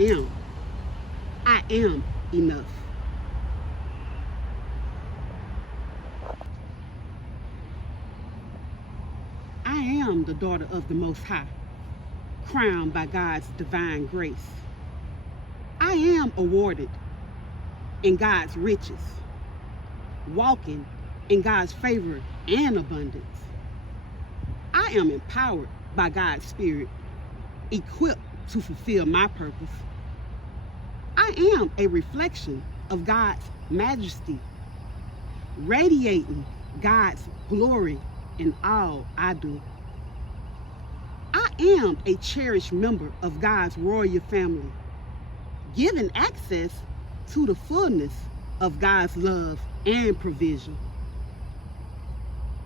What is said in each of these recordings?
am. I am enough. I am the daughter of the Most High, crowned by God's divine grace. I am awarded in God's riches, walking in God's favor and abundance. I am empowered by God's Spirit, equipped to fulfill my purpose. I am a reflection of God's majesty, radiating God's glory in all I do. I am a cherished member of God's royal family, given access to the fullness of God's love and provision.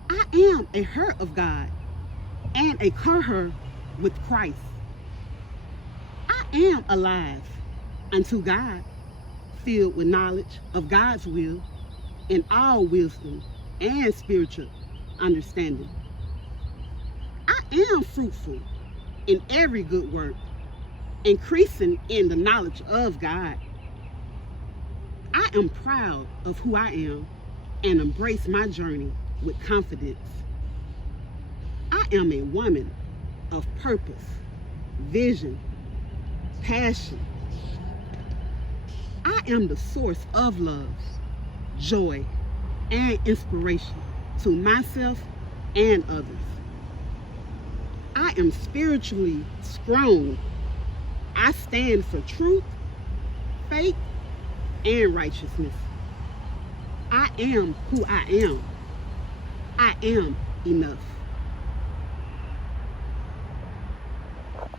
I am a heir of God and a co-heir with Christ. I am alive unto God, filled with knowledge of God's will in all wisdom and spiritual understanding. I am fruitful in every good work, increasing in the knowledge of God. I am proud of who I am and embrace my journey with confidence. I am a woman of purpose, vision, passion. I am the source of love, joy, and inspiration to myself and others. I am spiritually strong. I stand for truth, faith, and righteousness. I am who I am. I am enough.